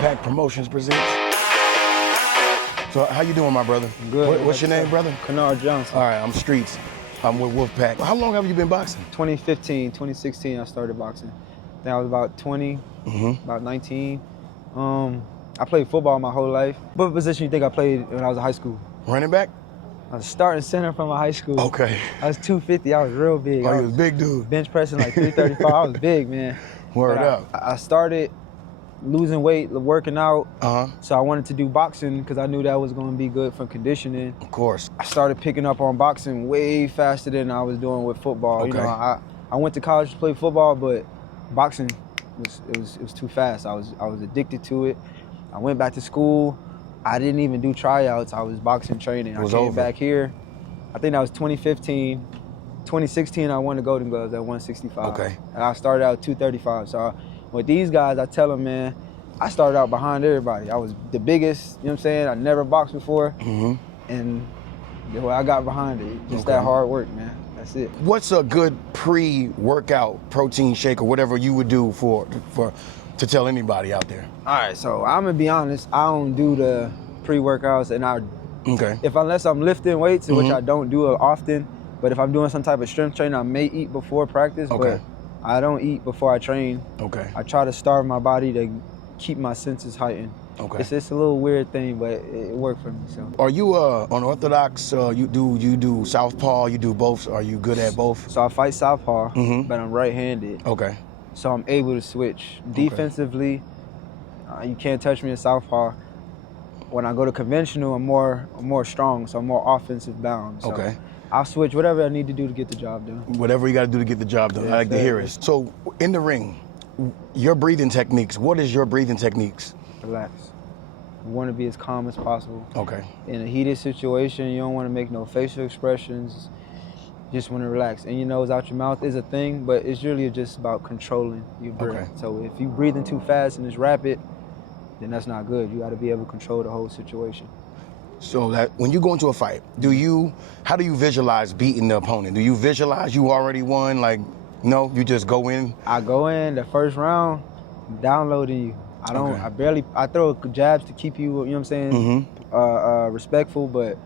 Wolfpack Promotions presents. So how you doing, my brother? Good. What's your name, brother? Nard Johnson. All right, I'm Streets. I'm with Wolfpack. How long have you been boxing? 2015, 2016, I started boxing. Then I was about 20, about 19. I played football my whole life. What position you think I played when I was in high school? Running back? I was starting center from my high school. Okay. I was 250, I was real big. Oh, you was a big dude. Bench pressing like 335, I was big, man. Word But up. I started losing weight, working out. Uh-huh. So I wanted to do boxing because I knew that was going to be good for conditioning. Of course. I started picking up on boxing way faster than I was doing with football. Okay. You know, I went to college to play football, but boxing was too fast. I was addicted to it. I went back to school. I didn't even do tryouts. I was boxing training. I came back here. I think that was 2015. 2016, I won the Golden Gloves at 165. Okay. And I started out 235. So with these guys, I tell them, man, I started out behind everybody. I was the biggest, you know what I'm saying? I never boxed before. And I got behind it. Just that hard work, man. That's it. What's a good pre-workout protein shake or whatever you would do to tell anybody out there? All right, so I'm gonna be honest. I don't do the pre-workouts, and unless I'm lifting weights, which I don't do it often. But if I'm doing some type of strength training, I may eat before practice. But I don't eat before I train. Okay. I try to starve my body to keep my senses heightened. Okay. It's a little weird thing, but it worked for me. So. Are you unorthodox? You do southpaw? You do both? Are you good at both? So I fight southpaw, but I'm right-handed. Okay. So I'm able to switch. Defensively, you can't touch me in southpaw. When I go to conventional, I'm more strong, so I'm more offensive bound. So okay. I'll switch whatever I need to do to get the job done. Whatever you got to do to get the job done. Yeah, I like to hear it. So in the ring, your breathing techniques. What is your breathing techniques? Relax. You want to be as calm as possible. Okay. In a heated situation, you don't want to make no facial expressions. You just want to relax. And your nose out your mouth is a thing, but it's really just about controlling your breath. Okay. So if you're breathing too fast and it's rapid, then that's not good. You got to be able to control the whole situation. So that when you go into a fight, how do you visualize beating the opponent? Do you visualize you already won? Like, no, you just go in? I go in the first round, downloading you. I throw jabs to keep you, you know what I'm saying, respectful, but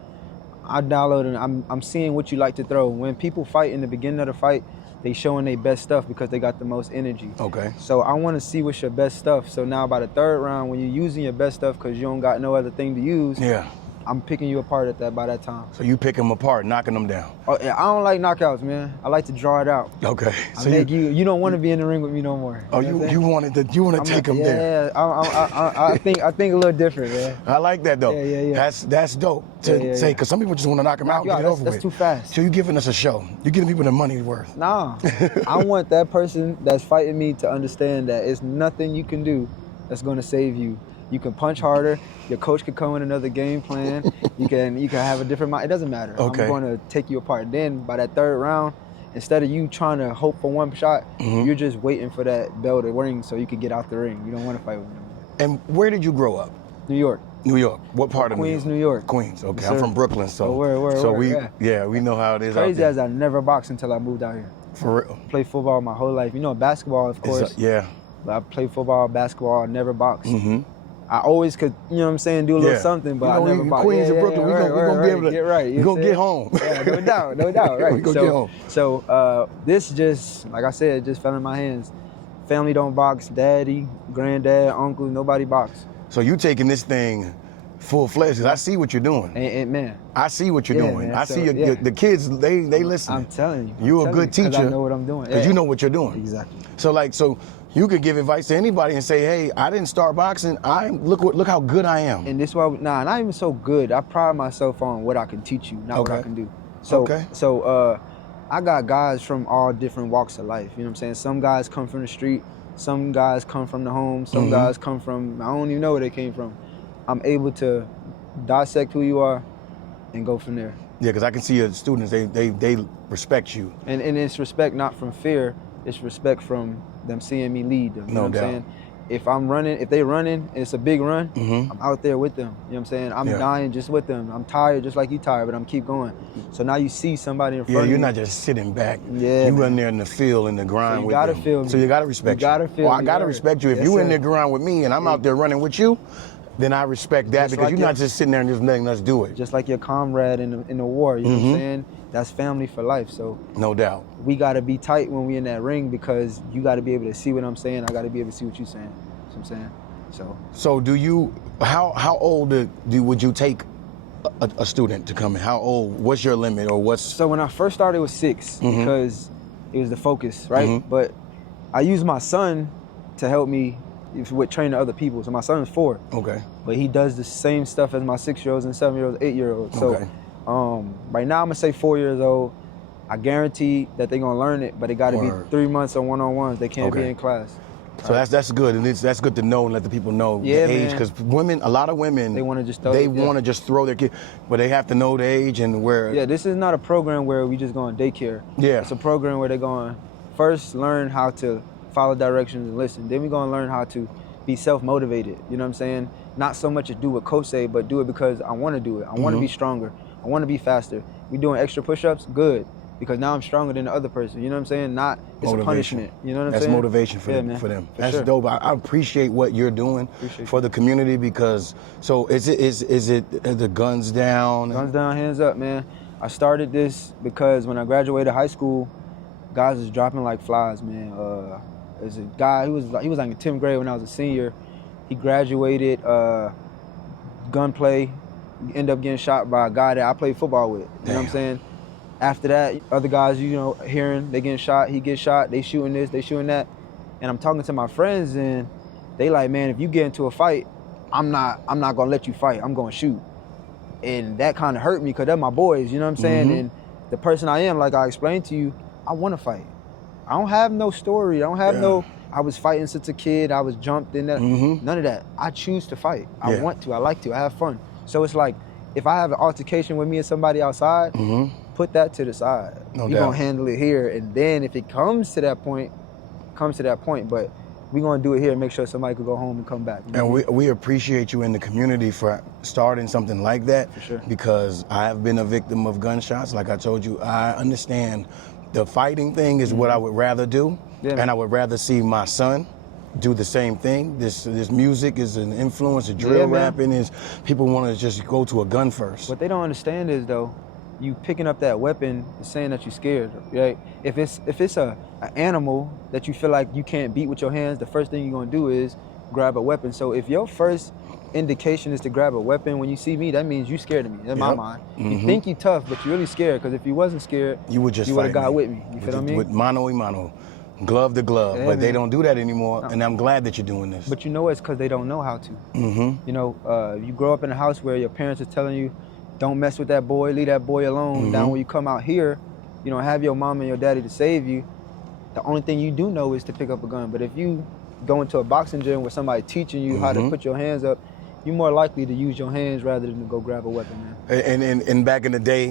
I download and I'm seeing what you like to throw. When people fight in the beginning of the fight, they showing their best stuff because they got the most energy. Okay. So I want to see what's your best stuff. So now by the third round, when you're using your best stuff because you don't got no other thing to use, I'm picking you apart by that time. So you pick them apart, knocking them down. Oh, yeah, I don't like knockouts, man. I like to draw it out. Okay. So you don't want to be in the ring with me no more. You want to take them there. Yeah, I think a little different, man. I like that though. Yeah. That's dope to say, because some people just want to knock them out and get it over with. That's too fast. So you're giving us a show. You're giving people the money's worth. Nah, I want that person that's fighting me to understand that it's nothing you can do that's going to save you. You can punch harder. Your coach could come with another game plan. You can have a different mind. It doesn't matter. Okay. I'm going to take you apart. Then by that third round, instead of you trying to hope for one shot, you're just waiting for that bell to ring so you can get out the ring. You don't want to fight with me. And where did you grow up? New York. New York. What part of Queens, New York? Queens. Okay, Yes, I'm from Brooklyn, so we know how it is. Crazy as I never boxed until I moved out here. For real. Played football my whole life. You know, basketball, of course. But I played football, basketball. I never boxed. I always could, you know what I'm saying, do a little something, but I never boxed. Queens and Brooklyn, we're gonna be able to get right. We're gonna get home. Yeah, no doubt, right. We're gonna get home. So this just, like I said, just fell in my hands. Family don't box. Daddy, granddad, uncle, nobody box. So you taking this thing full-fledged. I see what you're doing. And man. I see what you're doing. Man, I see the kids, they listen. I'm telling you. You're a good teacher. Because I know what I'm doing. Because you know what you're doing. Exactly. So you could give advice to anybody and say, hey, I didn't start boxing. Look how good I am. And this why, not even so good. I pride myself on what I can teach you, not what I can do. So I got guys from all different walks of life. You know what I'm saying? Some guys come from the street. Some guys come from the home. Some guys come from, I don't even know where they came from. I'm able to dissect who you are and go from there. Yeah, because I can see your students, they respect you. And it's respect not from fear, it's respect from them seeing me lead them. You know what I'm saying? if I'm running, if they running, and it's a big run, Mm-hmm. I'm out there with them. You know what I'm saying? I'm dying just with them. I'm tired just like you tired, but I'm keep going. So now you see somebody in front of you. Yeah, you're not just sitting back. Yeah, you in there in the field, in the grind so with gotta them. feel me. So you gotta respect you. Gotta feel I gotta respect you. If you in there grind with me and I'm out there running with you, then I respect that, because you're not just sitting there and just letting us do it. Just like your comrade in the war, you know what I'm saying? That's family for life. So no doubt. We gotta be tight when we in that ring, because you gotta be able to see what I'm saying. I gotta be able to see what you're saying. You know what I'm saying? So do you? How old would you take a student to come in? How old? What's your limit, or what's? So when I first started, it was 6 because it was the focus, right? But I used my son to help me with training other people. So my son is 4. Okay. But he does the same stuff as my 6-year-olds and 7-year-olds, 8-year-olds. So right now I'm gonna say 4 years old. I guarantee that they're gonna learn it, but it gotta be 3 months of one-on-ones. They can't be in class. So that's good, and that's good to know and let the people know the age, because a lot of women, they want to just throw their kid, but they have to know the age and where. Yeah, this is not a program where we just going daycare. Yeah, it's a program where they're going first learn how to follow directions and listen. Then we're gonna learn how to be self-motivated. You know what I'm saying? Not so much to do what coach say, but do it because I want to do it. I want to be stronger. I want to be faster. We doing extra push-ups, good. Because now I'm stronger than the other person. You know what I'm saying? Not it's motivation. A punishment. You know what I'm saying? That's motivation for them. For That's dope. I appreciate what you're doing for the community, because is it the guns down? Guns down, hands up, man. I started this because when I graduated high school, guys was dropping like flies, man. There's a guy, he was like in 10th grade when I was a senior. He graduated gunplay, ended up getting shot by a guy that I played football with. You know what I'm saying? After that, other guys, hearing they getting shot, he gets shot, they shooting this, they shooting that. And I'm talking to my friends and they like, man, if you get into a fight, I'm not gonna let you fight, I'm gonna shoot. And that kind of hurt me, because they're my boys, you know what I'm saying? And the person I am, like I explained to you, I wanna fight. I don't have no story, I don't have I was fighting since a kid, I was jumped in that, none of that. I choose to fight, I want to, I like to, I have fun. So it's like, if I have an altercation with me and somebody outside, put that to the side. We're gonna handle it here, and then if it comes to that point, but we're gonna do it here and make sure somebody could go home and come back. And we appreciate you in the community for starting something like that, for sure. Because I have been a victim of gunshots. Like I told you, I understand the fighting thing is what I would rather do, and I would rather see my son do the same thing. This music is an influence, the drill rapping is, people want to just go to a gun first. What they don't understand is, though, you picking up that weapon is saying that you're scared, right? If it's an animal that you feel like you can't beat with your hands, the first thing you're gonna do is grab a weapon. So if your first indication is to grab a weapon when you see me, that means you scared of me, in my mind. You think you tough, but you're really scared, because if you wasn't scared, you would have got with me. You feel what I mean? With mano a mano. Glove to glove, but they don't do that anymore, and I'm glad that you're doing this. But it's because they don't know how to. You grow up in a house where your parents are telling you, don't mess with that boy, leave that boy alone. Now when you come out here, have your mom and your daddy to save you, the only thing you do know is to pick up a gun. But if you go into a boxing gym where somebody teaching you how to put your hands up, you're more likely to use your hands rather than to go grab a weapon, man. And back in the day,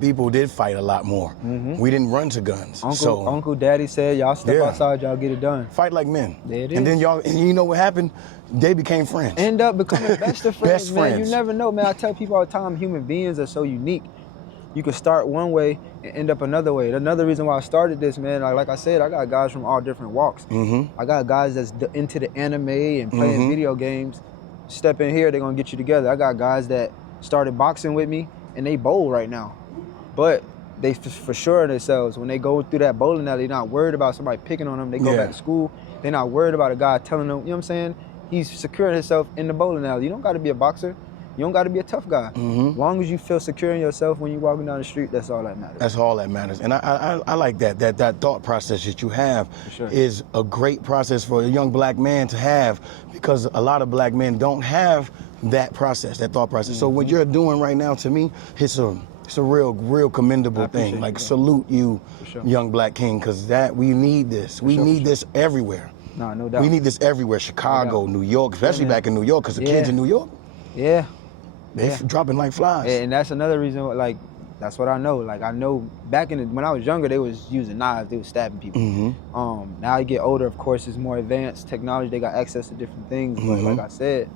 people did fight a lot more. We didn't run to guns. Uncle, Daddy said, y'all step outside, y'all get it done. Fight like men. There it is. And then you know what happened? They became friends. End up becoming best of friends, Best man. friends. You never know, man. I tell people all the time, human beings are so unique. You could start one way and end up another way. Another reason why I started this, man, like I said, I got guys from all different walks. I got guys that's into the anime and playing video games. Step in here, they're gonna get you together. I got guys that started boxing with me and they bowl right now. But they for sure themselves, when they go through that bowling alley, they're not worried about somebody picking on them. They go back to school, they're not worried about a guy telling them, you know what I'm saying? He's securing himself in the bowling alley. You don't gotta be a boxer. You don't gotta be a tough guy. As long as you feel secure in yourself when you're walking down the street, that's all that matters. That's all that matters. And I like that thought process that you have is a great process for a young black man to have, because a lot of black men don't have that process, that thought process. So what you're doing right now, to me, it's a real commendable thing. Like, salute you, young black king, because we need this. We need this everywhere. No doubt. We need this everywhere. Chicago, New York, especially back in New York, because the kids in New York, they're dropping like flies. And that's another reason, like, That's what I know. Like, I know back when I was younger, they was using knives. They was stabbing people. Now I get older, of course, it's more advanced technology. They got access to different things. But like I said,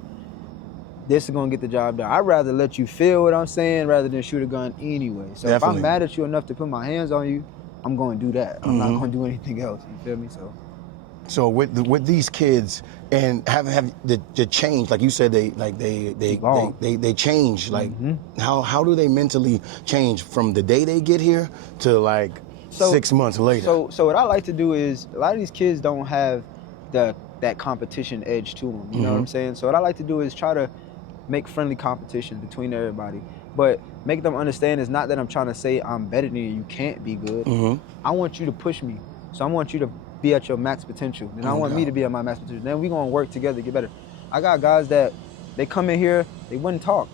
this is going to get the job done. I'd rather let you feel what I'm saying rather than shoot a gun anyway. So if I'm mad at you enough to put my hands on you, I'm going to do that. I'm not going to do anything else. You feel me? So with these kids and having the change, like you said, they change. Like how do they mentally change from the day they get here to like 6 months later? So what I like to do is, a lot of these kids don't have that competition edge to them. You know what I'm saying? So what I like to do is try to make friendly competition between everybody, but make them understand it's not that I'm trying to say I'm better than you. You can't be good. I want you to push me. So I want you to be at your max potential. And I want me to be at my max potential. Then we're going to work together to get better. I got guys that they come in here, they wouldn't talk.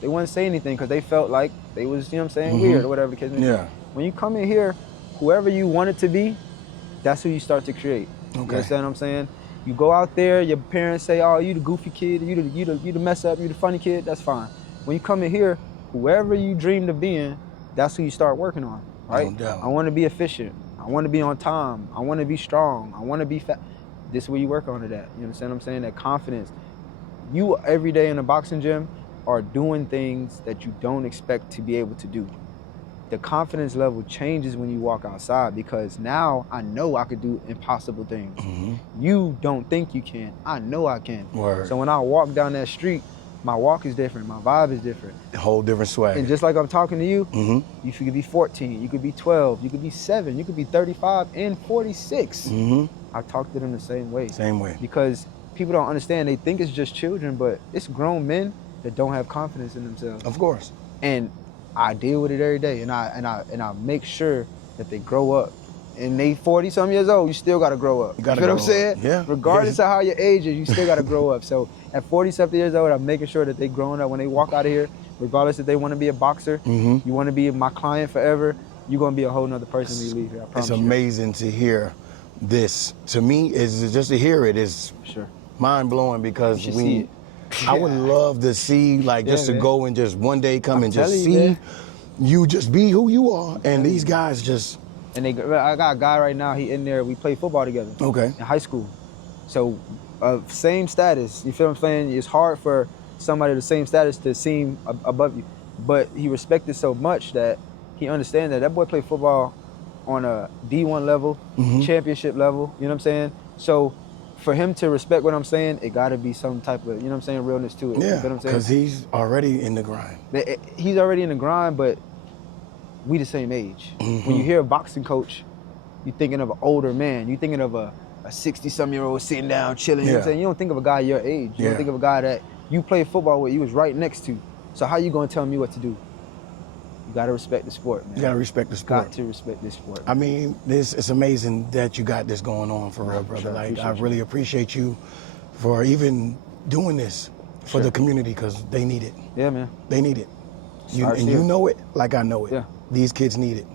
They wouldn't say anything because they felt like they was, you know what I'm saying, weird or whatever the case may be. When you come in here, whoever you want it to be, that's who you start to create. You understand what I'm saying? You go out there, your parents say, oh, you the goofy kid, you the mess up, you the funny kid, that's fine. When you come in here, whoever you dreamed of being, that's who you start working on, right? I want to be efficient. I want to be on time. I want to be strong. I want to be fat. This is where you work on it at. You understand what I'm saying? That confidence. You, every day in a boxing gym, are doing things that you don't expect to be able to do. The confidence level changes when you walk outside, because now I know I could do impossible things. You don't think you can. I know I can. So when I walk down that street, my walk is different. My vibe is different. A whole different swag. And just like I'm talking to you, you could be 14, you could be 12, you could be 7, you could be 35 and 46. I talk to them the same way. Same way. Because people don't understand. They think it's just children, but it's grown men that don't have confidence in themselves. Of course. And I deal with it every day, and I make sure that they grow up. And they 40-some years old, you still gotta grow up. You know what I'm saying? Yeah. Regardless of how your age is, you still gotta grow up. So at 40-something years old, I'm making sure that they growing up when they walk out of here, regardless if they want to be a boxer, you want to be my client forever, you're gonna be a whole nother person when you leave here. I promise. It's amazing to hear this. To me, is just to hear it is mind blowing, because I would love to see, like, just to go and just one day come and just see you just be who you are, and these guys just. And I got a guy right now, he in there, we play football together. In high school. So, same status, you feel what I'm saying? It's hard for somebody of the same status to seem above you. But he respected so much that he understands that boy played football on a D1 level, championship level, you know what I'm saying? So, for him to respect what I'm saying, it gotta be some type of, you know what I'm saying, realness to it. Yeah, you know what I'm saying? Because he's already in the grind. He's already in the grind, but we the same age. When you hear a boxing coach, you're thinking of an older man. You're thinking of a 60-some-year-old sitting down, chilling. You know what I'm saying? You don't think of a guy your age. You don't think of a guy that you played football with, you was right next to. So how you gonna tell me what to do? You gotta respect the sport, man. You gotta respect the sport. Got to respect this sport. I mean, it's amazing that you got this going on for real, brother. Like, I really appreciate you for even doing this for the community, because they need it. Yeah, man. They need it. You know it like I know it. Yeah. These kids need it.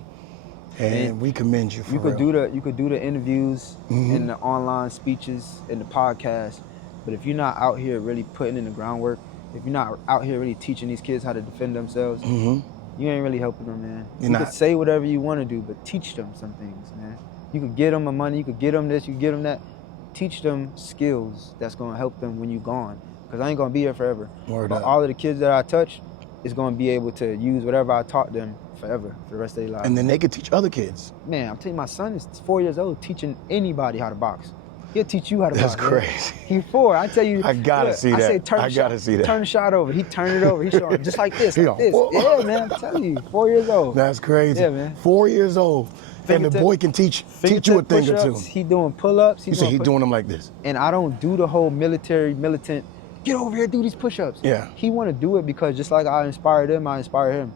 And we commend you for you could real. You could do the interviews and the online speeches and the podcast, but if you're not out here really putting in the groundwork, if you're not out here really teaching these kids how to defend themselves, you ain't really helping them, man. You could say whatever you want to do, but teach them some things, man. You could get them the money, you could get them this, you could get them that. Teach them skills that's gonna help them when you're gone, because I ain't gonna be here forever. But all of the kids that I touch is gonna be able to use whatever I taught them forever, for the rest of their lives. And then they could teach other kids. Man, I'm telling you, my son is 4 years old, teaching anybody how to box. He'll teach you how to box. That's crazy. He's 4. I tell you. I gotta see that. I gotta see that. Turn the shot over. He turned it over. He showing just like this, like this. Yeah, man. I'm telling you, 4 years old. That's crazy. Yeah, man. 4 years old, and the boy can teach you a thing or two. He doing pull-ups. He doing them like this. And I don't do the whole militant. Get over here, do these push-ups. Yeah. He want to do it because just like I inspired him, I inspire him.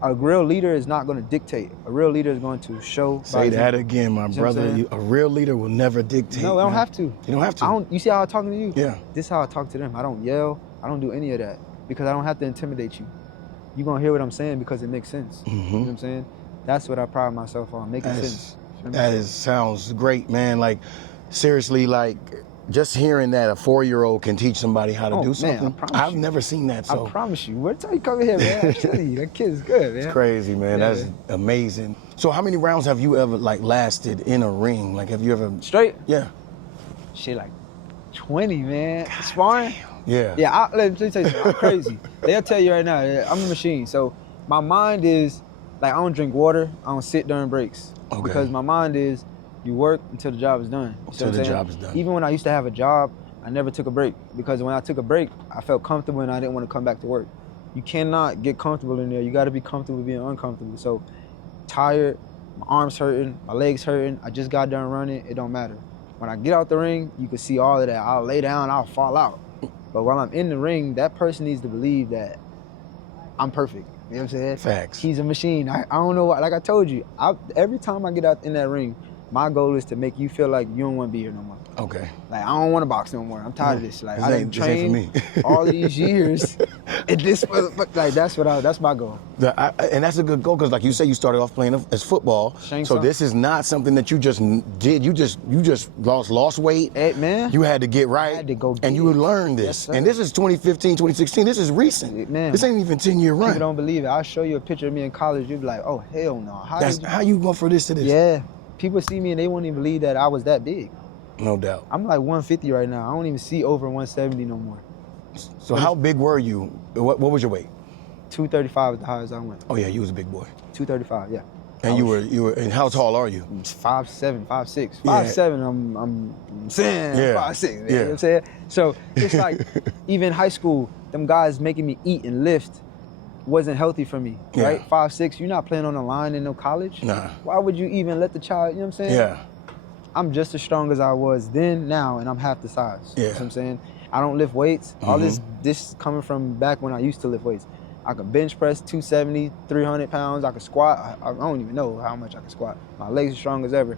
A real leader is not going to dictate. A real leader is going to show. Say that again, my brother. A real leader will never dictate. No, I don't have to. You don't have to. You see how I'm talking to you? Yeah. This is how I talk to them. I don't yell. I don't do any of that because I don't have to intimidate you. You're going to hear what I'm saying because it makes sense. You know what I'm saying? That's what I pride myself on, making sense. Sounds great, man. Like, seriously, like, just hearing that a 4-year-old can teach somebody how to do something, man, I've never seen that. So I promise you. What time you come here, man? I'm telling you, that kid's good, man. It's crazy, man. Yeah. That's amazing. So how many rounds have you ever like lasted in a ring? Like, have you ever straight? Yeah. Shit, like 20, man. God sparring. Damn. Yeah. Yeah. Let me tell you something. I'm crazy. They'll tell you right now. I'm a machine. So my mind is like, I don't drink water. I don't sit during breaks. Okay. Because my mind is, you work until the job is done. Until the job is done. Even when I used to have a job, I never took a break, because when I took a break, I felt comfortable and I didn't want to come back to work. You cannot get comfortable in there. You got to be comfortable being uncomfortable. So tired, my arms hurting, my legs hurting. I just got done running. It don't matter. When I get out the ring, you can see all of that. I'll lay down, I'll fall out. But while I'm in the ring, that person needs to believe that I'm perfect. You know what I'm saying? Facts. He's a machine. I don't know what, like I told you, every time I get out in that ring, my goal is to make you feel like you don't want to be here no more. Okay. Like, I don't want to box no more. I'm tired of this. Like, I didn't train train all these years. And this, like, that's my goal. And that's a good goal, because like you say, you started off playing as football. So this is not something that you just did. You just lost weight. Hey, man. You had to get right. I had to go and you learned this. Yes, and this is 2015, 2016. This is recent. Man. This ain't even 10-year run. People don't believe it. I'll show you a picture of me in college. You'll be like, oh, hell no. How you go for this to this? Yeah. People see me and they won't even believe that I was that big. No doubt. I'm like 150 right now. I don't even see over 170 no more. So how big were you? What was your weight? 235 is the highest I went. Oh yeah, you was a big boy. 235, yeah. And you were. And how tall are you? 5'7", 5'6". Yeah. 5'7", I'm saying, yeah. 5'6", you yeah. know what I'm saying? So it's like, even high school, them guys making me eat and lift wasn't healthy for me, right? 5'6", you're not playing on the line in no college. Nah. Why would you even let the child, you know what I'm saying? Yeah. I'm just as strong as I was then, now, and I'm half the size. Yeah. You know what I'm saying? I don't lift weights. All this coming from back when I used to lift weights. I could bench press 270, 300 pounds. I could squat. I don't even know how much I can squat. My legs are strong as ever.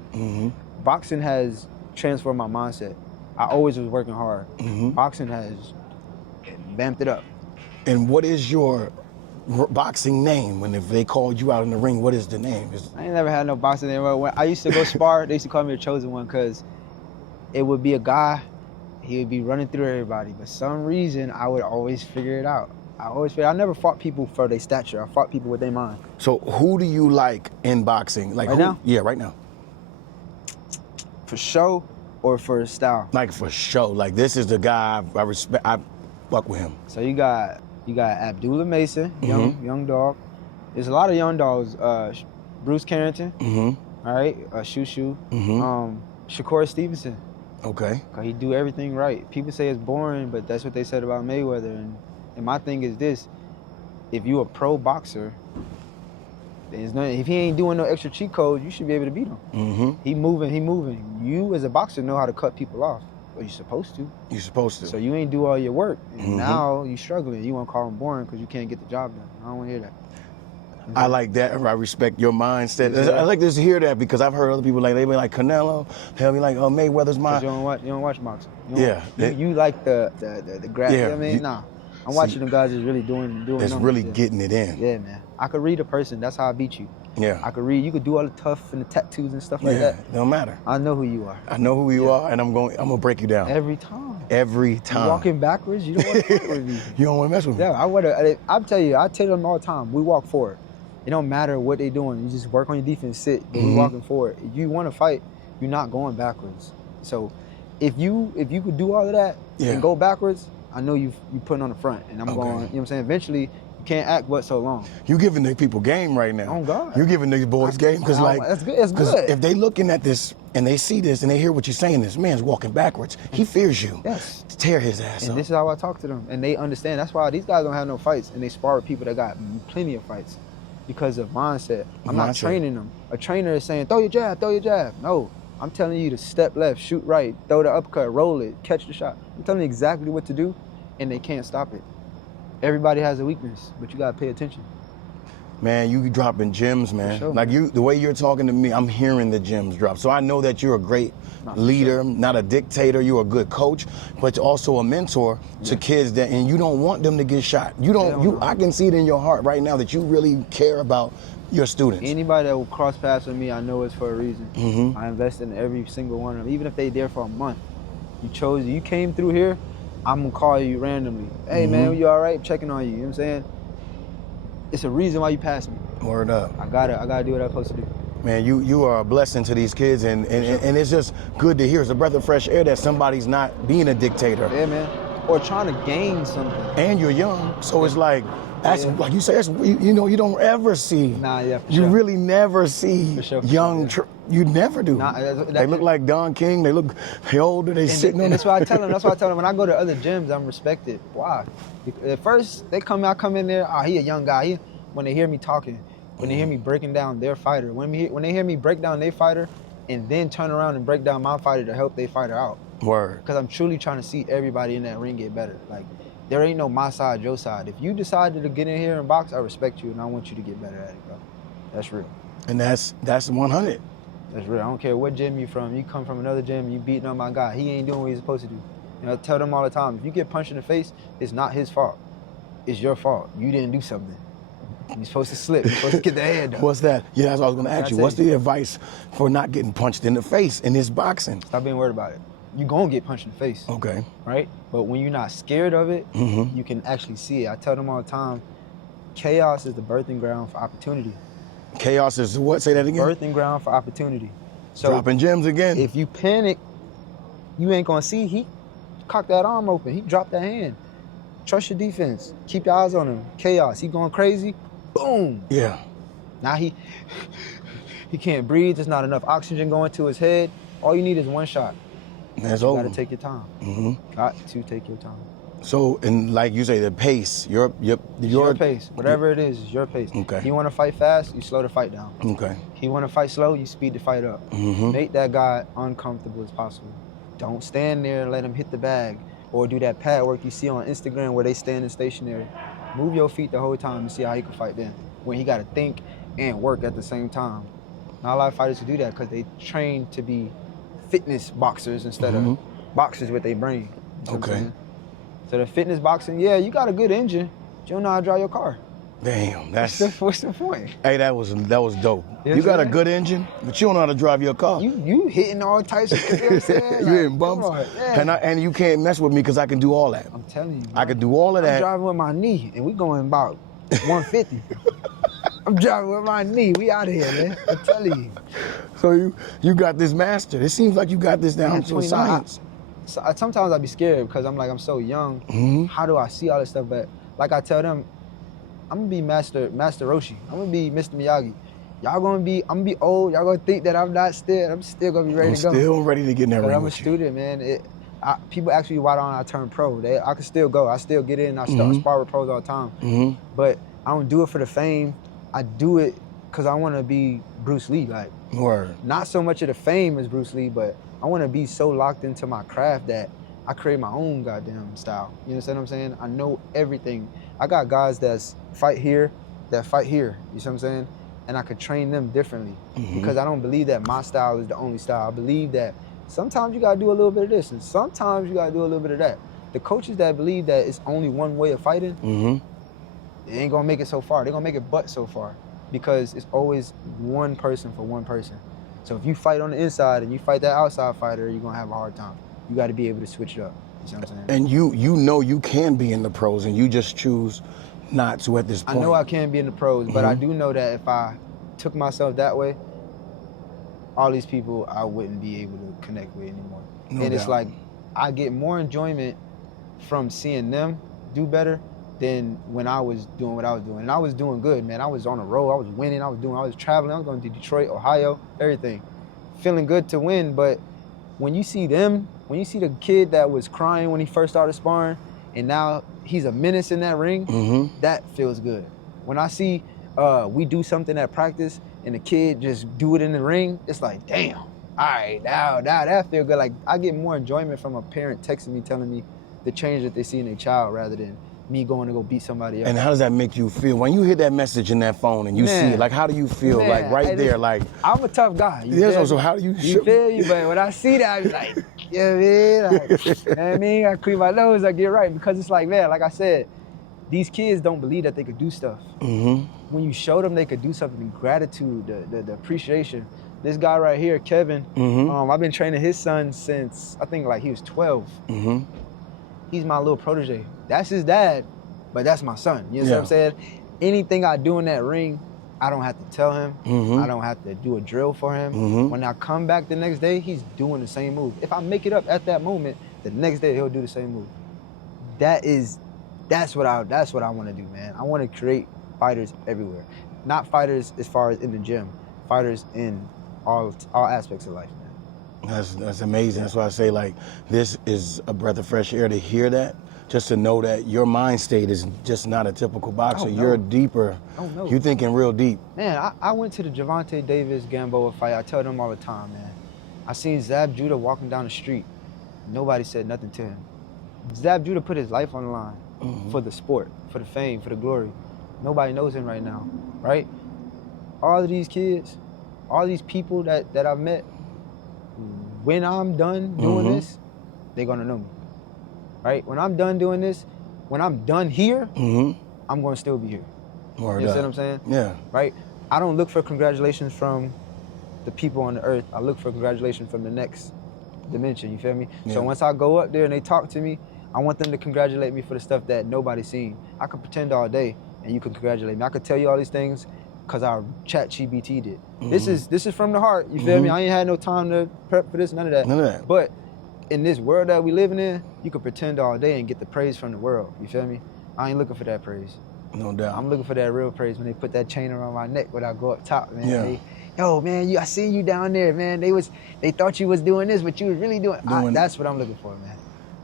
Boxing has transformed my mindset. I always was working hard. Boxing has vamped it up. And what is your boxing name? If they called you out in the ring, what is the name? I ain't never had no boxing name. When I used to go spar, they used to call me the chosen one, because it would be a guy, he would be running through everybody, but some reason I would always figure it out. I never fought people for their stature. I fought people with their mind. So who do you like in boxing? Like right now? Yeah, right now. For show or for style? Like for show. Like, this is the guy I respect. I fuck with him. So you got Abdullah Mason, young dog. There's a lot of young dogs. Bruce Carrington, all right, Shushu, Shakur Stevenson. Okay. Cause he do everything right. People say it's boring, but that's what they said about Mayweather. And my thing is this: if you a pro boxer, if he ain't doing no extra cheat codes, you should be able to beat him. He moving. You as a boxer know how to cut people off. Well, you're supposed to. You're supposed to. So you ain't do all your work. And now you struggling. You want to call him boring because you can't get the job done. I don't want to hear that. I like that. I respect your mindset. Yeah. I like to hear that, because I've heard other people they be like Canelo. They'll be like, oh, Mayweather's mine. You don't watch boxing. You like the grab. Yeah. You know what I mean? Nah. I'm watching them guys that's really doing that's really getting it in. Yeah, man. I could read a person. That's how I beat you. Yeah. I could read. You could do all the tough and the tattoos and stuff like that. Yeah, don't matter. I know who you are. I know who you are, and I'm gonna break you down. Every time. Every time. You walking backwards, you don't want to fight with me. You don't want to mess with me. Yeah, I tell them all the time, we walk forward. It don't matter what they doing. You just work on your defense, sit, but we walking forward. If you want to fight, you're not going backwards. So if you could do all of that and go backwards, I know you putting on the front, and I'm going, you know what I'm saying? Eventually, you can't act but so long. You giving the people game right now. Oh, God. You giving these boys game, because that's good. It's good. If they looking at this and they see this and they hear what you're saying, this man's walking backwards. He fears you. Yes. Tear his ass and up. This is how I talk to them, and they understand. That's why these guys don't have no fights, and they spar with people that got plenty of fights because of mindset. I'm not training them. A trainer is saying, throw your jab. No. I'm telling you to step left, shoot right, throw the uppercut, roll it, catch the shot. I'm telling you exactly what to do, and they can't stop it. Everybody has a weakness, but you gotta pay attention. Man, you dropping gems, man. Sure, like man. the way you're talking to me, I'm hearing the gems drop. So I know that you're a great leader, not a dictator. You're a good coach, but also a mentor to kids and you don't want them to get shot. I can see it in your heart right now that you really care about your students. Anybody that will cross paths with me, I know it's for a reason. I invest in every single one of them, even if they're there for a month. You came through here, I'm gonna call you randomly. Hey man, you all right? Checking on you. You know what I'm saying? It's a reason why you passed me. Word up. I gotta do what I'm supposed to do. Man, you are a blessing to these kids, and it's just good to hear. It's a breath of fresh air that somebody's not being a dictator. Yeah, man. Or trying to gain something. And you're young, so it's like, that's like you say, that's, you don't ever see. Nah, yeah, for you sure. really never see young. You never do. Nah, they look like Don King. They older. They sitting on. That's why I tell them. That's why I tell them when I go to other gyms, I'm respected. Why? At first, I come in there. Oh, he a young guy. When they hear me talking, when they hear me breaking down their fighter, when they hear me break down their fighter, and then turn around and break down my fighter to help their fighter out. Word. Because I'm truly trying to see everybody in that ring get better. Like, there ain't no my side, your side. If you decided to get in here and box, I respect you, and I want you to get better at it, bro. That's real. And that's 100. That's real. I don't care what gym you from. You come from another gym, you beating up my guy. He ain't doing what he's supposed to do. You know, I tell them all the time, if you get punched in the face, it's not his fault. It's your fault. You didn't do something. You're supposed to slip. You're supposed to get the hand up. What's that? Yeah, that's what I was going to ask you. What's the advice for not getting punched in the face in this boxing? Stop being worried about it. You're going to get punched in the face. Okay. Right? But when you're not scared of it, you can actually see it. I tell them all the time, chaos is the birthing ground for opportunity. Chaos is what? Say that again? Birthing ground for opportunity. So dropping gems again. If you panic, you ain't going to see. He cocked that arm open. He dropped that hand. Trust your defense. Keep your eyes on him. Chaos. He going crazy. Boom. Yeah. Now he can't breathe. There's not enough oxygen going to his head. All you need is one shot. That's over. You got to take your time. Got to take your time. So, and like you say, the pace, your pace. Whatever it is your pace. Okay. You want to fight fast, you slow the fight down. Okay. You want to fight slow, you speed the fight up. Make that guy uncomfortable as possible. Don't stand there and let him hit the bag or do that pad work you see on Instagram where they standing stationary. Move your feet the whole time and see how he can fight then, when he got to think and work at the same time. Not a lot of fighters who do that because they train to be fitness boxers instead of boxers with their brain. You know okay. So the fitness boxing, yeah, you got a good engine, but you don't know how to drive your car. Damn, that's... What's the point? Hey, that was dope. You got a good engine, but you don't know how to drive your car. You hitting all types of... You know what I'm saying? You hitting bumps, and you can't mess with me because I can do all that. I'm telling you. I can do all of that. I'm driving with my knee, and we going about 150. I'm driving with my knee. We out of here, man. I'm telling you. So you got this mastered. It seems like you got this down to a science. Sometimes I be scared because I'm so young. How do I see all this stuff? But like I tell them, I'm gonna be Master Roshi. I'm gonna be Mr. Miyagi. I'm gonna be old. Y'all gonna think that I'm still gonna be ready to go. Still ready to get in that ring. I'm a student, man. People ask me why don't I turn pro. I can still go. I still get in. I spar with pros all the time. But I don't do it for the fame. I do it because I want to be Bruce Lee. Like, word. Not so much of the fame as Bruce Lee, but I want to be so locked into my craft that I create my own goddamn style. You understand what I'm saying? I know everything. I got guys that fight here. You see what I'm saying? And I could train them differently because I don't believe that my style is the only style. I believe that sometimes you got to do a little bit of this and sometimes you got to do a little bit of that. The coaches that believe that it's only one way of fighting, they ain't going to make it so far. They're going to make it but so far because it's always one person for one person. So if you fight on the inside and you fight that outside fighter, you're going to have a hard time. You got to be able to switch it up. You see what I'm saying? And you know you can be in the pros and you just choose not to at this point. I know I can be in the pros, but I do know that if I took myself that way, all these people I wouldn't be able to connect with anymore. No doubt. It's like I get more enjoyment from seeing them do better than when I was doing what I was doing. And I was doing good, man. I was on the road, I was winning, I was traveling, I was going to Detroit, Ohio, everything. Feeling good to win, but when you see them, when you see the kid that was crying when he first started sparring, and now he's a menace in that ring, that feels good. When I see we do something at practice and the kid just do it in the ring, it's like, damn, all right, now that feel good. Like, I get more enjoyment from a parent texting me, telling me the change that they see in their child rather than me going to go beat somebody else. And how does that make you feel? When you hear that message in that phone and you see it, like, how do you feel? Man, like, there, like... I'm a tough guy. So how do you... You feel you? But when I see that, I be like, yeah, man. Like, you know what I mean? I clean my nose, I get right. Because it's like, man, like I said, these kids don't believe that they could do stuff. When you show them they could do something, the gratitude, the appreciation, This guy right here, Kevin, I've been training his son since, I think like he was 12. He's my little protege. That's his dad, but that's my son. You know what I'm saying? Anything I do in that ring, I don't have to tell him. I don't have to do a drill for him. When I come back the next day, he's doing the same move. If I make it up at that moment, the next day he'll do the same move. That's what I want to do, man. I want to create fighters everywhere. Not fighters as far as in the gym, fighters in all aspects of life, man. That's amazing. That's why I say, like, this is a breath of fresh air to hear that, just to know that your mind state is just not a typical boxer. You're deeper. You're thinking real deep. Man, I went to the Gervonta Davis-Gamboa fight. I tell them all the time, man. I seen Zab Judah walking down the street. Nobody said nothing to him. Zab Judah put his life on the line for the sport, for the fame, for the glory. Nobody knows him right now, right? All of these kids, all these people that I've met, when I'm done doing this, they're gonna know me, right? When I'm done doing this, when I'm done here, I'm gonna still be here. You see what I'm saying? Yeah. Right? I don't look for congratulations from the people on the earth. I look for congratulations from the next dimension, you feel me? Yeah. So once I go up there and they talk to me, I want them to congratulate me for the stuff that nobody's seen. I could pretend all day and you can congratulate me. I could tell you all these things because our ChatGPT did. This is from the heart, you feel me? I ain't had no time to prep for this, none of that. None of that. But in this world that we living in, you can pretend all day and get the praise from the world, you feel me? I ain't looking for that praise. No doubt. I'm looking for that real praise when they put that chain around my neck when I go up top, man. Yeah. Yo, man, I seen you down there, man. They thought you was doing this, but you was really doing that's what I'm looking for, man.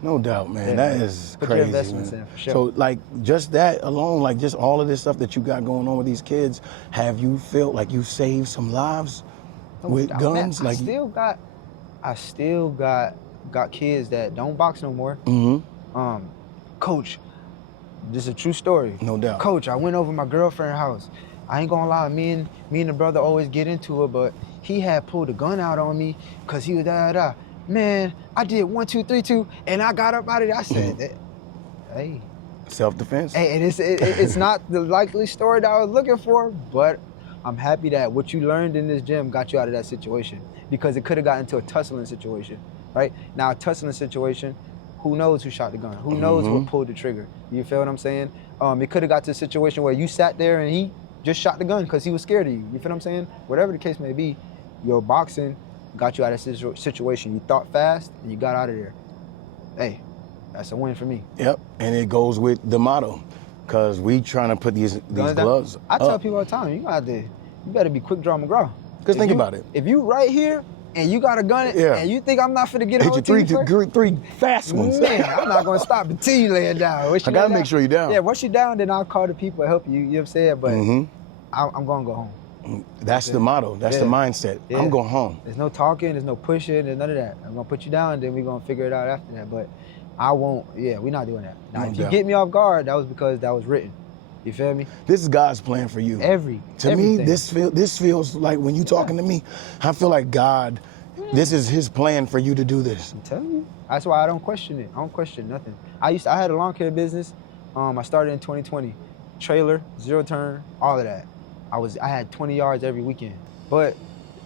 No doubt, man. Yeah, that is put crazy, your investments man. in, for sure. So, like, just that alone, like, just all of this stuff that you got going on with these kids, have you felt like you saved some lives with guns? Man, like, I still got kids that don't box no more. Coach, this is a true story. No doubt. Coach, I went over my girlfriend's house. I ain't gonna lie, me and the brother always get into it, but he had pulled a gun out on me because he was da-da-da. Man, I did 1, 2, 3, 2, and I got up out of there. I said, hey. Self-defense? Hey, and it's not the likely story that I was looking for, but I'm happy that what you learned in this gym got you out of that situation because it could have gotten into a tussling situation, right? Now, a tussling situation, who knows who shot the gun? Who knows what pulled the trigger? You feel what I'm saying? It could have got to a situation where you sat there and he just shot the gun because he was scared of you. You feel what I'm saying? Whatever the case may be, your boxing got you out of that situation. You thought fast and you got out of there. Hey, that's a win for me. Yep, and it goes with the motto, because we trying to put these gloves I tell people all the time, you better be quick draw McGraw. Because think about it. If you right here and you got a gun and you think I'm not finna get hit you three fast ones. Man, I'm not gonna stop until you lay it down. I gotta make sure you're down. Yeah, once you're down, then I'll call the people to help you. You know what I'm saying? But I'm gonna go home. That's the motto. That's the mindset. Yeah. I'm going home. There's no talking. There's no pushing. There's none of that. I'm gonna put you down, and then we're gonna figure it out after that. But I won't. Yeah, we're not doing that. Now, if you get me off guard, that was because that was written. You feel me? This is God's plan for you. To me, this feels like when you talking to me, I feel like God. This is His plan for you to do this. I'm telling you. That's why I don't question it. I don't question nothing. I had a lawn care business. I started in 2020. Trailer, zero turn, all of that. I had 20 yards every weekend, but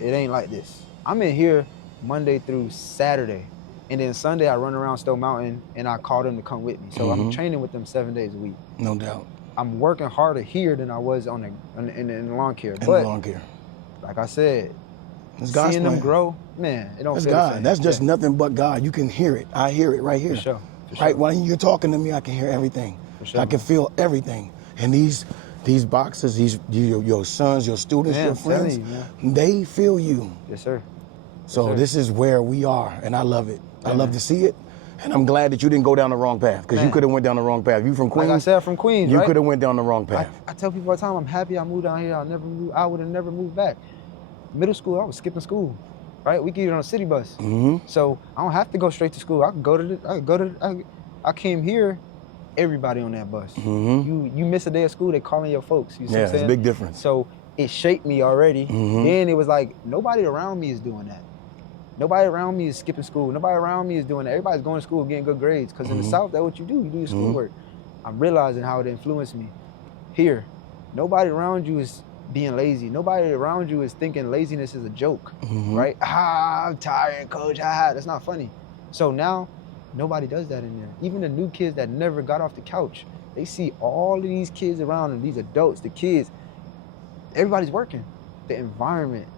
it ain't like this. I'm in here Monday through Saturday, and then Sunday I run around Stone Mountain and I call them to come with me. So I'm training with them 7 days a week. No doubt. I'm working harder here than I was in the lawn care. In the lawn care. Like I said, seeing them grow, man, it don't That's feel God. the same. That's just nothing but God. You can hear it. I hear it right here. For sure. Right when you're talking to me, I can hear everything. For sure. I can feel everything. And these boxers, your sons, your students, your friends, they feel you. Yes, sir. So this is where we are, and I love it. I love to see it, and I'm glad that you didn't go down the wrong path, because you could have went down the wrong path. You from Queens? Like I said, from Queens, You could have went down the wrong path. I tell people all the time, I'm happy I moved down here. I would have never moved back. Middle school, I was skipping school, right? We could get on a city bus. So I don't have to go straight to school. I came here, everybody on that bus. You miss a day of school, they calling your folks. You see what I'm saying? It's a big difference. So it shaped me already. Then it was like, nobody around me is doing that. Nobody around me is skipping school. Nobody around me is doing that. Everybody's going to school, getting good grades. Because in the South, that's what you do. You do your schoolwork. I'm realizing how it influenced me. Here, nobody around you is being lazy. Nobody around you is thinking laziness is a joke, right? I'm tired, coach. That's not funny. So now, nobody does that in there. Even the new kids that never got off the couch, they see all of these kids around them, these adults, the kids, everybody's working. The environment,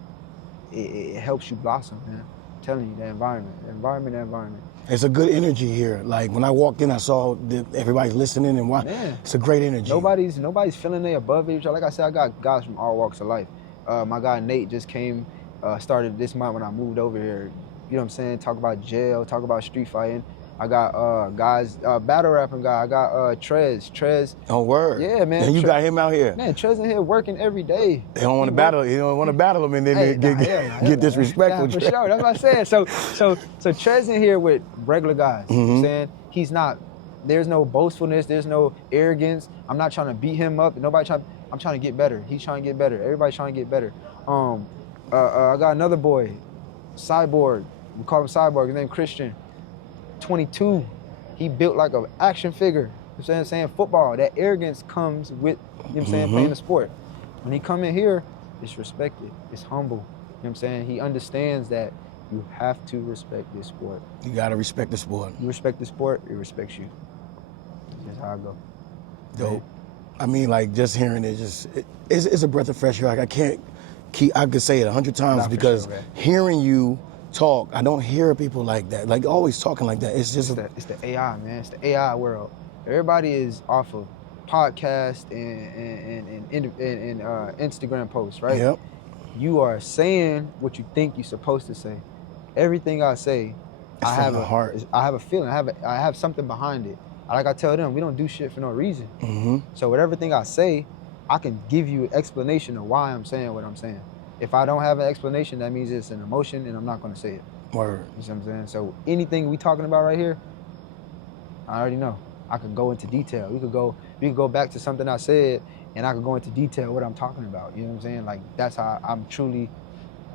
it helps you blossom, man. I'm telling you, the environment. It's a good energy here. Like when I walked in, I saw everybody's listening and watching. It's a great energy. Nobody's feeling they above each other. Like I said, I got guys from all walks of life. My guy Nate just came, started this month when I moved over here. You know what I'm saying? Talk about jail, talk about street fighting. I got guys, battle rapping guy. I got Trez. Oh, word. Yeah, man. And you got him out here. Man, Trez in here working every day. They don't want to battle. You don't want to battle him and then get disrespectful. For sure. That's what I'm saying. So Trez in here with regular guys. You know what I'm saying? He's not. There's no boastfulness. There's no arrogance. I'm not trying to beat him up. I'm trying to get better. He's trying to get better. Everybody's trying to get better. I got another boy, Cyborg. We call him Cyborg. His name Christian. 22, he built like an action figure. You know what I'm saying? Football, that arrogance comes with, you know what I'm saying, playing the sport. When he come in here, it's respected, it's humble. You know what I'm saying? He understands that you have to respect this sport. You gotta respect the sport. You respect the sport, it respects you. That's how I go. Dope. I mean, like just hearing it, it's a breath of fresh air. Like I could say it 100 times because hearing you talk, I don't hear people like that, like always talking like that. It's just it's the AI, man. It's the AI world. Everybody is off of podcast and Instagram posts, right? Yep. You are saying what you think you're supposed to say. Everything I say, I have a heart. I have a feeling. I have something behind it. Like I tell them, we don't do shit for no reason. So with everything I say, I can give you an explanation of why I'm saying what I'm saying. If I don't have an explanation, that means it's an emotion and I'm not gonna say it. Word. You know what I'm saying? So anything we talking about right here, I already know. I could go into detail. We could go back to something I said and I could go into detail what I'm talking about. You know what I'm saying? Like that's how I'm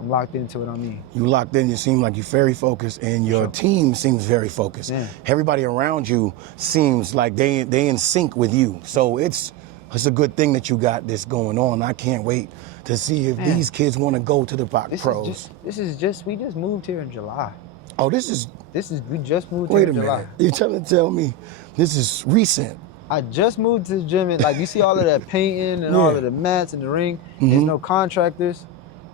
locked into it on me. You locked in, you seem like you're very focused and your team seems very focused. Yeah. Everybody around you seems like they in sync with you. So it's a good thing that you got this going on. I can't wait to see if these kids want to go to the pros. We just moved here in July. Oh, we just moved here in July. Wait a minute. You're trying to tell me this is recent? I just moved to the gym and like you see all of that painting and all of the mats and the ring. There's no contractors.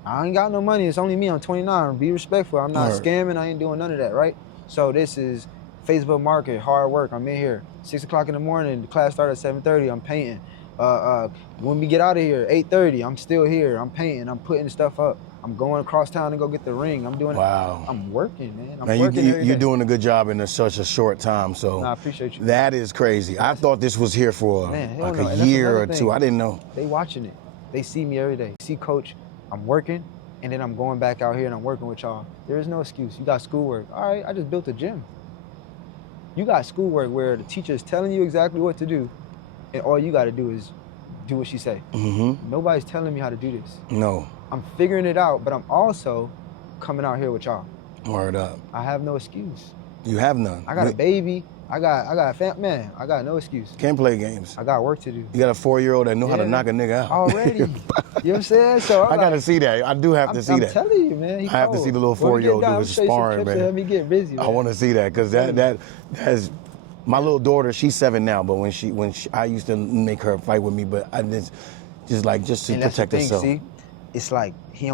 I ain't got no money. It's only me. I'm 29. Be respectful. I'm not scamming. I ain't doing none of that, right? So this is Facebook market, hard work. I'm in here. 6 o'clock in the morning. The class starts at 7:30. I'm painting. When we get out of here, 8:30, I'm still here. I'm painting. I'm putting stuff up. I'm going across town to go get the ring. I'm doing. Wow. I'm working, man. I'm working every day. You're doing a good job in such a short time. So I appreciate you. That is crazy. I thought this was here for like a year or two. I didn't know. They watching it. They see me every day. See, coach, I'm working, and then I'm going back out here and I'm working with y'all. There is no excuse. You got schoolwork. All right, I just built a gym. You got schoolwork where the teacher is telling you exactly what to do, and all you got to do is do what she say. Nobody's telling me how to do this. No. I'm figuring it out, but I'm also coming out here with y'all. Word up. I have no excuse. You have none. I got a baby. I got man. I got no excuse. Can't play games. I got work to do. You got a 4-year-old that know how to knock a nigga out. Already. You know what I'm saying? So I gotta see that. I do have to see that. I'm telling you, man. I have to see the little 4-year-old do his sparring, man. Let me get busy, man. I want to see that because that has. My little daughter, she's 7 now, but when I used to make her fight with me, but I just to protect herself. See, it's like he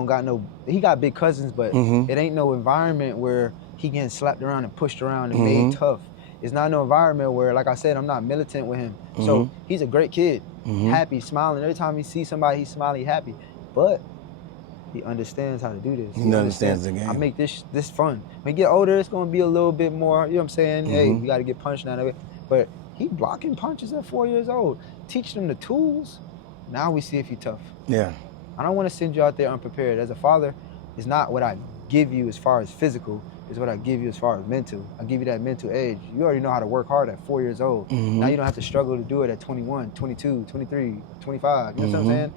got big cousins, but it ain't no environment where he getting slapped around and pushed around and made tough. It's not no environment where, like I said, I'm not militant with him. So he's a great kid, happy, smiling. Every time he sees somebody, he's smiling, happy. But he understands how to do this. He understands the game. I make this fun. When you get older, it's gonna be a little bit more, you know what I'm saying? Hey, you gotta get punched out of it. But he blocking punches at 4 years old. Teach them the tools. Now we see if he's tough. Yeah. I don't want to send you out there unprepared. As a father, it's not what I give you as far as physical, it's what I give you as far as mental. I give you that mental edge. You already know how to work hard at 4 years old. Now you don't have to struggle to do it at 21, 22, 23, 25. You know what I'm saying?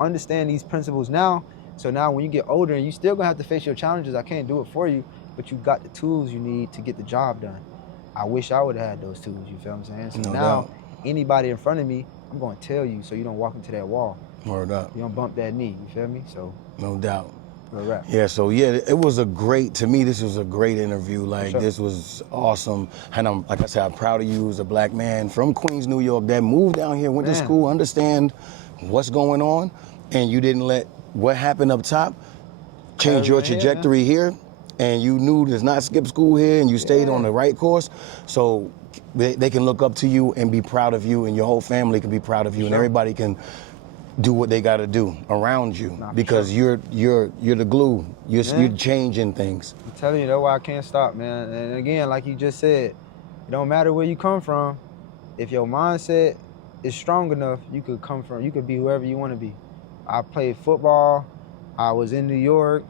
Understand these principles now. So now when you get older and you still gonna have to face your challenges, I can't do it for you, but you got the tools you need to get the job done. I wish I would have had those tools, you feel what I'm saying? So now anybody in front of me, I'm gonna tell you so you don't walk into that wall. Word up. You don't bump that knee, you feel me? So. No doubt. Right. Yeah, so yeah, it was to me, this was a great interview. Like, sure. This was awesome. And I'm, like I said, I'm proud of you as a black man from Queens, New York, that moved down here, went to school, understand what's going on, and you didn't let what happened up top change your trajectory here, and you knew to not skip school here, and you stayed on the right course. So they can look up to you and be proud of you, and your whole family can be proud of you, and everybody can do what they got to do around you, because you're the glue. You're changing things. I'm telling you, that's why I can't stop, man. And again, like you just said, it don't matter where you come from. If your mindset is strong enough, you could be whoever you want to be. I played football. I was in New York.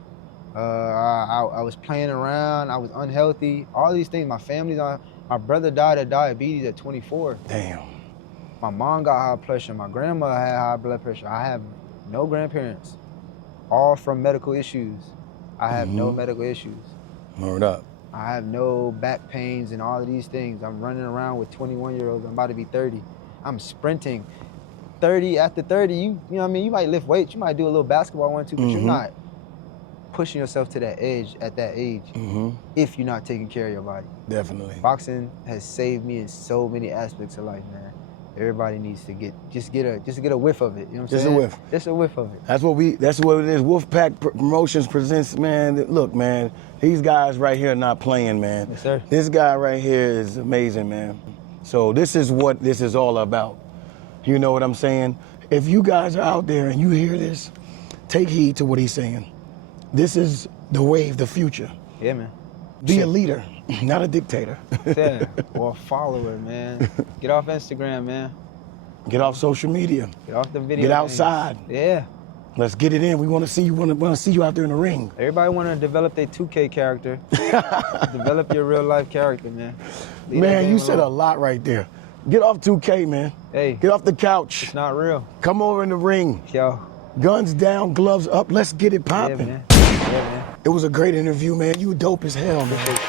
I was playing around. I was unhealthy. All these things. My brother died of diabetes at 24. Damn. My mom got high blood pressure. My grandma had high blood pressure. I have no grandparents, all from medical issues. I have no medical issues. Word up. I have no back pains and all of these things. I'm running around with 21-year-olds. I'm about to be 30. I'm sprinting. 30, after 30, you know what I mean? You might lift weights. You might do a little basketball, 1, 2, but you're not pushing yourself to that edge at that age if you're not taking care of your body. Definitely. Boxing has saved me in so many aspects of life, man. Everybody needs to just get a whiff of it. You know what I'm saying? Just a whiff. Just a whiff of it. That's what it is. Wolfpack Promotions presents, man. Look, man, these guys right here are not playing, man. Yes, sir. This guy right here is amazing, man. So this is what this is all about. You know what I'm saying? If you guys are out there and you hear this, take heed to what he's saying. This is the wave, the future. Yeah, man. Be a leader, not a dictator. Yeah, or a follower, man. Get off Instagram, man. Get off social media. Get off the video. Get outside. Yeah. Let's get it in. We want to see you. Want to see you out there in the ring. Everybody want to develop their 2K character. Develop your real life character, man. Man, you said a lot right there. Get off 2K, man. Hey. Get off the couch. It's not real. Come over in the ring. Yo. Guns down, gloves up. Let's get it popping. Yeah, man. Yeah, man. It was a great interview, man. You dope as hell, man.